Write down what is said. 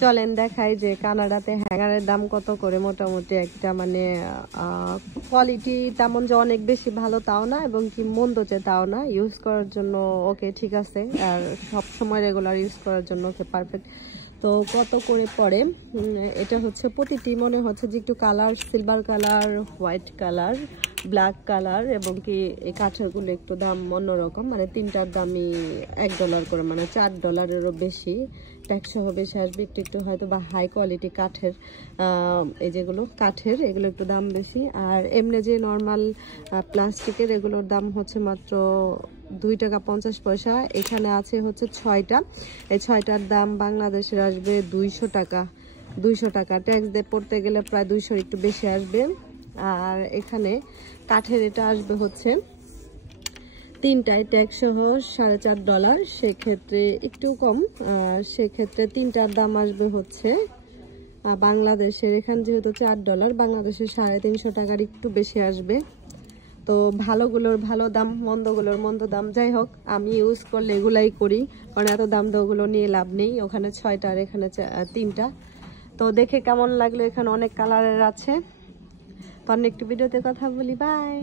চলেন দেখাই যে কানাডাতে হ্যাঙ্গারের দাম কত করে। মোটামুটি একটা মানে কোয়ালিটি তেমন যে অনেক বেশি ভালো তাও না, এবং কি মন্দ যে তাও না। ইউজ করার জন্য ওকে ঠিক আছে, আর সব সময় রেগুলার ইউজ করার জন্য ওকে পারফেক্ট। তো কত করে পড়ে, এটা হচ্ছে প্রতিটি মনে হচ্ছে যে একটু colour silver colour, white colour, black colour, এবং কি এই কাঠেরগুলো একটু দাম অন্যরকম, মানে তিনটার দামই $1 করে, মানে $4 বেশি। ট্যাক্স সহ বেশি আসবে একটু একটু হয়তো, বা হাই কোয়ালিটি কাঠের এই যেগুলো কাঠের এগুলো একটু দাম বেশি। আর এমনি যে নর্মাল প্লাস্টিকের এগুলোর দাম হচ্ছে মাত্র $2.50। এখানে আছে হচ্ছে 6টা, এই 6টার দাম বাংলাদেশের আসবে $200। 200 টাকা ট্যাক্স দিয়ে পড়তে গেলে প্রায় 200 একটু বেশি আসবে। আর এখানে কাঠের এটা আসবে হচ্ছে তিনটায় ট্যাক্স সহ $4.5, সেক্ষেত্রে একটু কম। সেক্ষেত্রে তিনটার দাম আসবে হচ্ছে বাংলাদেশের এখানে যেহেতু $4, বাংলাদেশের $350 টাকার একটু বেশি আসবে। তো ভালোগুলোর ভালো দাম, মন্দগুলোর মন্দ দাম। যাই হোক, আমি ইউজ করলে এগুলাই করি, কারণ এত দাম দিয়ে ওগুলো নিয়ে লাভ নেই। ওখানে 6টা আর এখানে 3টা। তো দেখে কেমন লাগলো, এখানে অনেক কালারের আছে। তো অন্য একটু ভিডিওতে কথা বলি, বাই।